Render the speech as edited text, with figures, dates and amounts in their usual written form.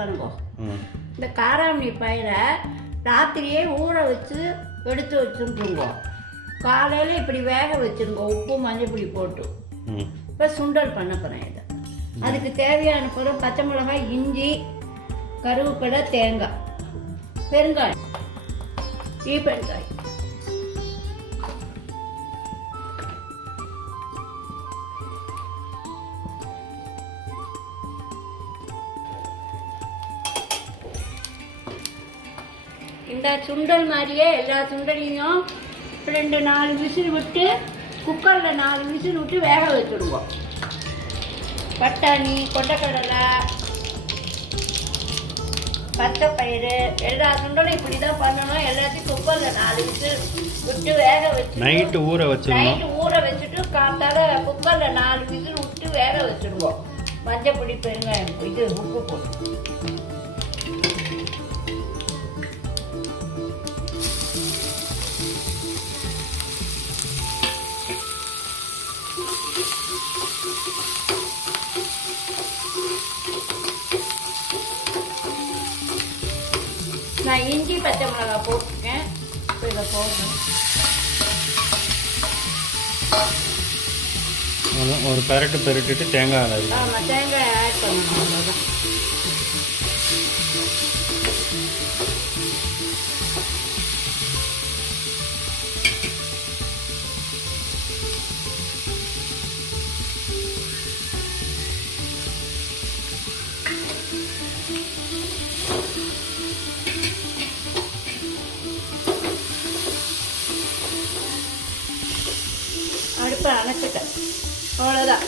பாருங்க. இந்த காராமணி பயிரை ராத்திரியே ஊற வச்சு எடுத்து வச்சுருங்க. காலையில் இப்படி வேக வச்சுருங்க, உப்பு மஞ்சள் பொடி போட்டு. இப்போ சுண்டல் பண்ண போகிறேன் இதை. அதுக்கு தேவையான பொருள் பச்சை மிளகாய், இஞ்சி, கருவேப்பிலை, தேங்காய், பெருங்காயம், பெருங்காயம். இந்த சுண்டல் மாதிரியே எல்லா சுண்டலையும் 2-4 விசில் விட்டு குக்கரில் 4 விசில் விட்டு வேக வச்சுடுவோம். பட்டாணி, கொண்டைக்கடலை, பச்சைப்பயிறு எல்லா சுண்டலும் இப்படி தான் பண்ணணும். எல்லாத்தையும் குக்கரில் 4 விசில் விட்டு வேக வச்சு நைட்டு ஊற வச்சுட்டு காத்தால குக்கரில் 4 விசில் விட்டு வேக வச்சுடுவோம். மஞ்சள் பொடி, பெருங்காயம், இது உப்பு போட்டு. நான் இஞ்சி பச்சை மிளகாய் போட்டிருக்கேன். இப்போ இதை போடணும். ஒரு பெரட்டுட்டு தேங்காய். ஆமாம், தேங்காய் ஆட் பண்ணணும். அவ்வளோதான். அடுப்பை அணைச்சிட்டேன். அவ்வளோதான்.